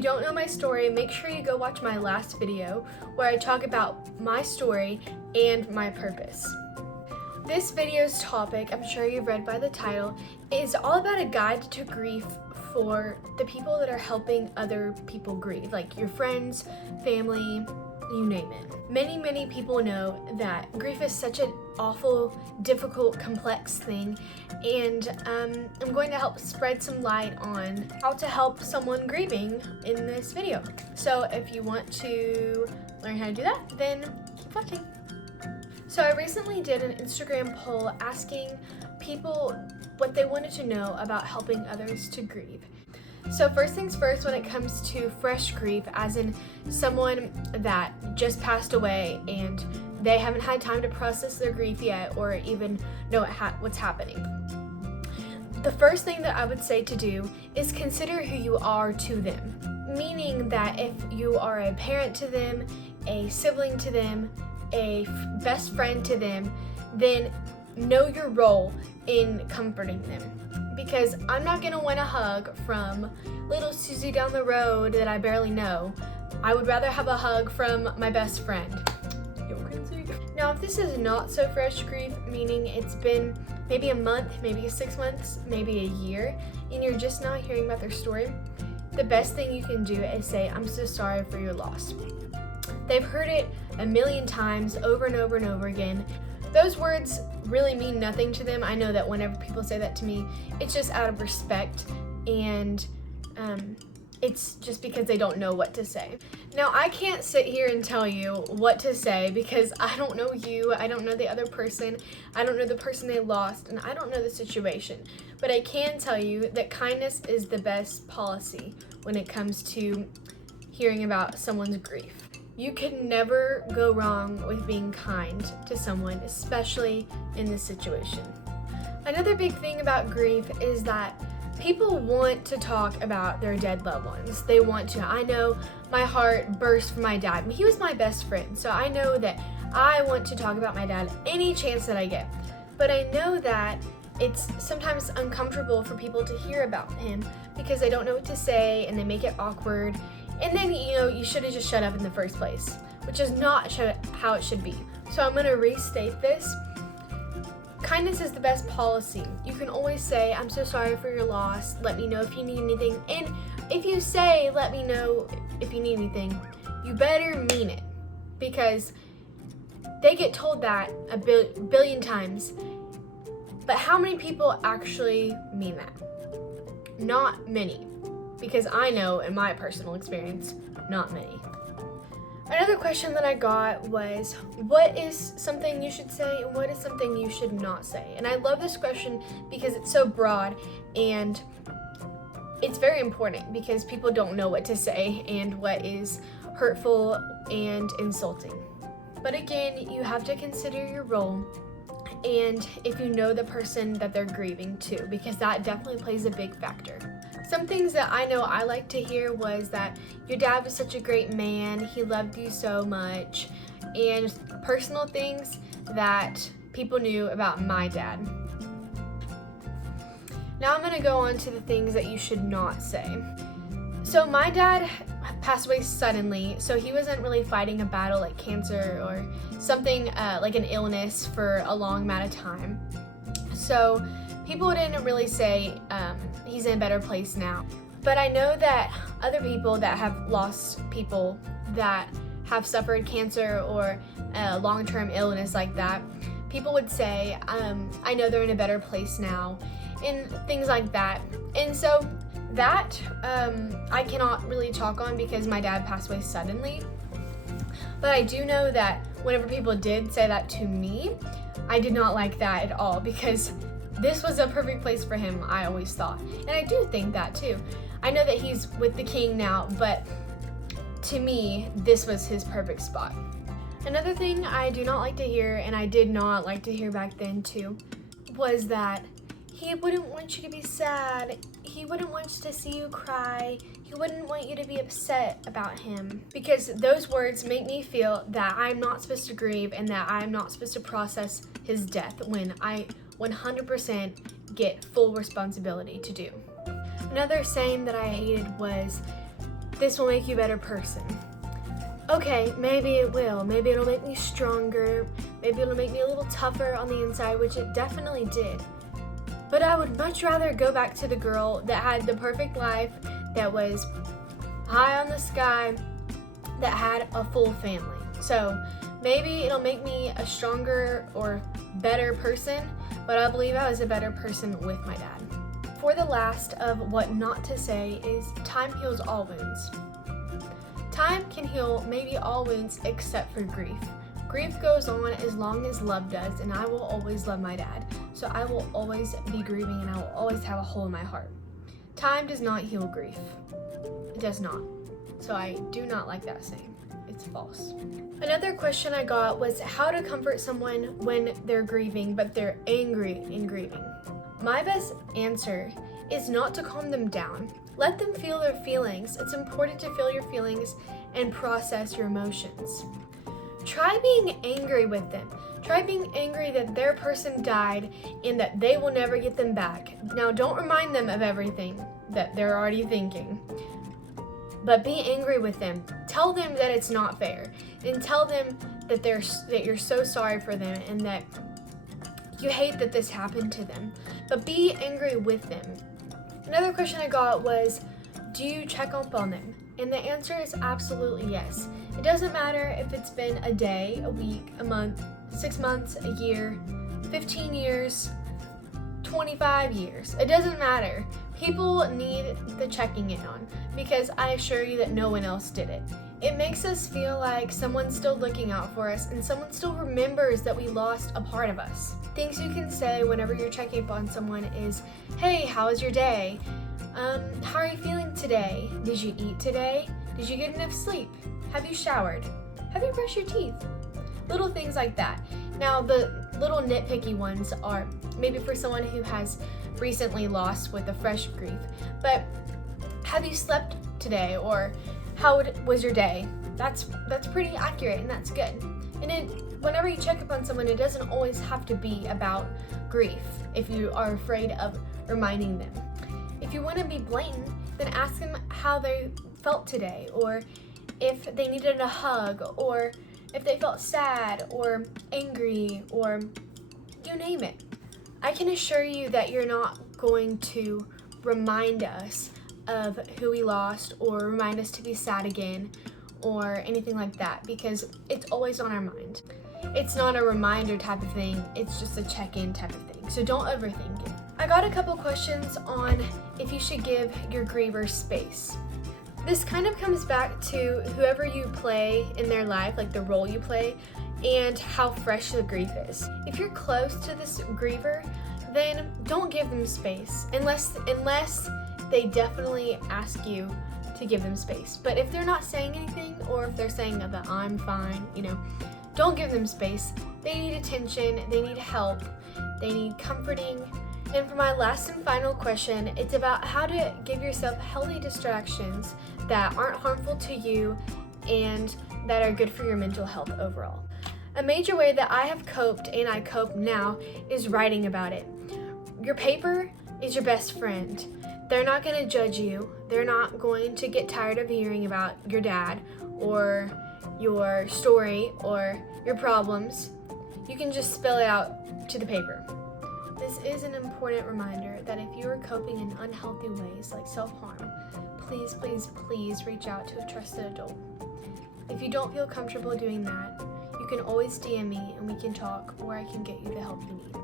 you don't know my story, make sure you go watch my last video where I talk about my story and my purpose. This video's topic, I'm sure you've read by the title, is all about a guide to grief for the people that are helping other people grieve, like your friends, family, you name it. Many people know that grief is such an awful, difficult, complex thing, and I'm going to help spread some light on how to help someone grieving in this video. So if you want to learn how to do that, then keep watching. So I recently did an Instagram poll asking people what they wanted to know about helping others to grieve. So first things first, when it comes to fresh grief, as in someone that just passed away and they haven't had time to process their grief yet or even know what's happening. The first thing that I would say to do is consider who you are to them. Meaning that if you are a parent to them, a sibling to them, a best friend to them, then know your role in comforting them. Because I'm not gonna want a hug from little Susie down the road that I barely know. I would rather have a hug from my best friend. Now, if this is not so fresh grief, meaning it's been maybe a month, maybe 6 months, maybe a year, and you're just not hearing about their story, the best thing you can do is say, "I'm so sorry for your loss." They've heard it a million times over and over and over again. Those words really mean nothing to them. I know that whenever people say that to me, it's just out of respect, and it's just because they don't know what to say. Now, I can't sit here and tell you what to say because I don't know you, I don't know the other person, I don't know the person they lost, and I don't know the situation. But I can tell you that kindness is the best policy when it comes to hearing about someone's grief. You can never go wrong with being kind to someone, especially in this situation. Another big thing about grief is that people want to talk about their dead loved ones. They want to. I know my heart burst for my dad. He was my best friend, so I know that I want to talk about my dad any chance that I get. But I know that it's sometimes uncomfortable for people to hear about him because they don't know what to say and they make it awkward. And then, you should have just shut up in the first place, which is not how it should be. So I'm gonna restate this. Kindness is the best policy. You can always say, "I'm so sorry for your loss. Let me know if you need anything." And if you say, "Let me know if you need anything," you better mean it, because they get told that a billion times. But how many people actually mean that? Not many. Because I know in my personal experience, not many. Another question that I got was, what is something you should say and what is something you should not say? And I love this question because it's so broad and it's very important because people don't know what to say and what is hurtful and insulting. But again, you have to consider your role and if you know the person that they're grieving too, because that definitely plays a big factor. Some things that I know I like to hear was that your dad was such a great man, he loved you so much, and personal things that people knew about my dad. Now I'm gonna go on to the things that you should not say. So my dad passed away suddenly, so he wasn't really fighting a battle like cancer or something like an illness for a long amount of time. So people didn't really say he's in a better place now. But I know that other people that have lost people that have suffered cancer or a long-term illness like that, people would say, I know they're in a better place now, and things like that. And so that I cannot really talk on because my dad passed away suddenly. But I do know that whenever people did say that to me, I did not like that at all because this was a perfect place for him, I always thought. And I do think that too. I know that he's with the king now, but to me, this was his perfect spot. Another thing I do not like to hear, and I did not like to hear back then too, was that he wouldn't want you to be sad. He wouldn't want to see you cry. He wouldn't want you to be upset about him. Because those words make me feel that I'm not supposed to grieve and that I'm not supposed to process his death when I 100% get full responsibility to do. Another saying that I hated was, this will make you a better person. Okay, maybe it will. Maybe it'll make me stronger. Maybe it'll make me a little tougher on the inside, which it definitely did. But I would much rather go back to the girl that had the perfect life, that was high on the sky, that had a full family. So maybe it'll make me a stronger or better person, but I believe I was a better person with my dad. For the last of what not to say is time heals all wounds. Time can heal maybe all wounds except for grief. Grief goes on as long as love does, and I will always love my dad. So I will always be grieving, and I will always have a hole in my heart. Time does not heal grief. It does not. So I do not like that saying. It's false. Another question I got was how to comfort someone when they're grieving, but they're angry in grieving. My best answer is not to calm them down. Let them feel their feelings. It's important to feel your feelings and process your emotions. Try being angry with them. Try being angry that their person died and that they will never get them back. Now, don't remind them of everything that they're already thinking, but be angry with them. Tell them that it's not fair, and tell them that you're so sorry for them and that you hate that this happened to them. But be angry with them. Another question I got was, do you check up on them? And the answer is absolutely yes. It doesn't matter if it's been a day, a week, a month, 6 months, a year, 15 years, 25 years. It doesn't matter. People need the checking in on, because I assure you that no one else did it. It makes us feel like someone's still looking out for us and someone still remembers that we lost a part of us. Things you can say whenever you're checking up on someone is, hey, how was your day? How are you feeling today? Did you eat today? Did you get enough sleep? Have you showered? Have you brushed your teeth? Little things like that. Now, the little nitpicky ones are maybe for someone who has recently lost with a fresh grief, but have you slept today? Or how was your day? That's pretty accurate, and that's good. And whenever you check up on someone, it doesn't always have to be about grief if you are afraid of reminding them. If you want to be blatant, then ask them how they felt today, or if they needed a hug, or if they felt sad or angry, or you name it. I can assure you that you're not going to remind us of who we lost or remind us to be sad again or anything like that, because it's always on our mind. It's not a reminder type of thing, it's just a check-in type of thing. So don't overthink it. I got a couple questions on if you should give your griever space. This kind of comes back to whoever you play in their life, like the role you play, and how fresh the grief is. If you're close to this griever, then don't give them space unless they definitely ask you to give them space. But if they're not saying anything, or if they're saying that I'm fine, don't give them space. They need attention, they need help, they need comforting. And for my last and final question, it's about how to give yourself healthy distractions that aren't harmful to you and that are good for your mental health overall. A major way that I have coped, and I cope now, is writing about it. Your paper is your best friend. They're not going to judge you. They're not going to get tired of hearing about your dad or your story or your problems. You can just spill it out to the paper. This is an important reminder that if you are coping in unhealthy ways like self-harm, please, please, please reach out to a trusted adult. If you don't feel comfortable doing that, you can always DM me and we can talk, or I can get you the help you need.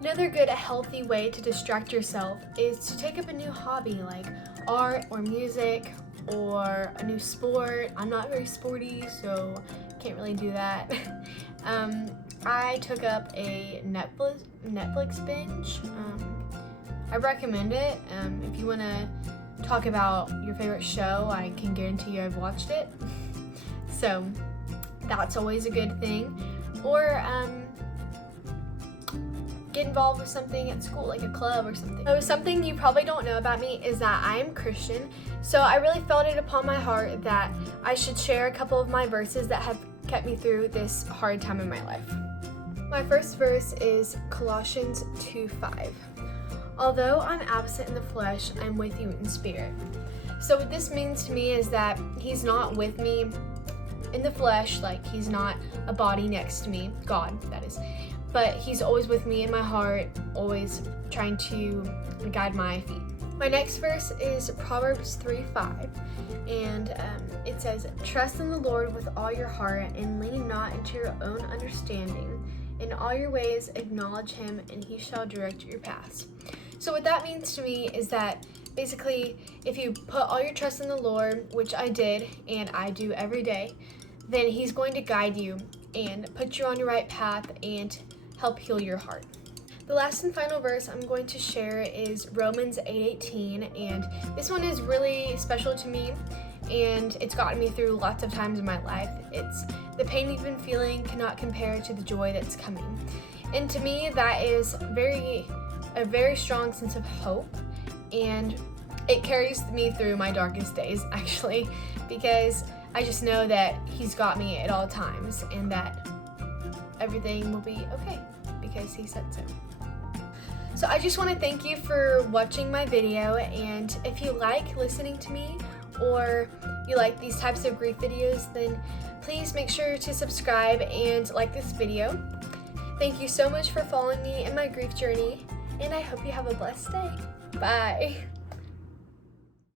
Another good healthy way to distract yourself is to take up a new hobby like art or music or a new sport. I'm not very sporty, so can't really do that. I took up a Netflix binge. I recommend it. If you want to talk about your favorite show, I can guarantee you I've watched it. So that's always a good thing. Or get involved with something at school, like a club or something. So something you probably don't know about me is that I am Christian. So I really felt it upon my heart that I should share a couple of my verses that have kept me through this hard time in my life. My first verse is Colossians 2:5. Although I'm absent in the flesh, I'm with you in spirit. So what this means to me is that he's not with me in the flesh, like he's not a body next to me, God, that is. But he's always with me in my heart, always trying to guide my feet. My next verse is Proverbs 3:5, and it says, "Trust in the Lord with all your heart and lean not into your own understanding. In all your ways acknowledge him, and he shall direct your paths." So what that means to me is that basically if you put all your trust in the Lord, which I did and I do every day, then he's going to guide you and put you on your right path and help heal your heart. The last and final verse I'm going to share is Romans 8:18, and this one is really special to me, and it's gotten me through lots of times in my life. It's the pain you've been feeling cannot compare to the joy that's coming. And to me, that is a very strong sense of hope, and it carries me through my darkest days, actually, because I just know that he's got me at all times and that everything will be okay because he said so. So I just want to thank you for watching my video, and if you like listening to me or you like these types of grief videos, then please make sure to subscribe and like this video. Thank you so much for following me in my grief journey, and I hope you have a blessed day. Bye.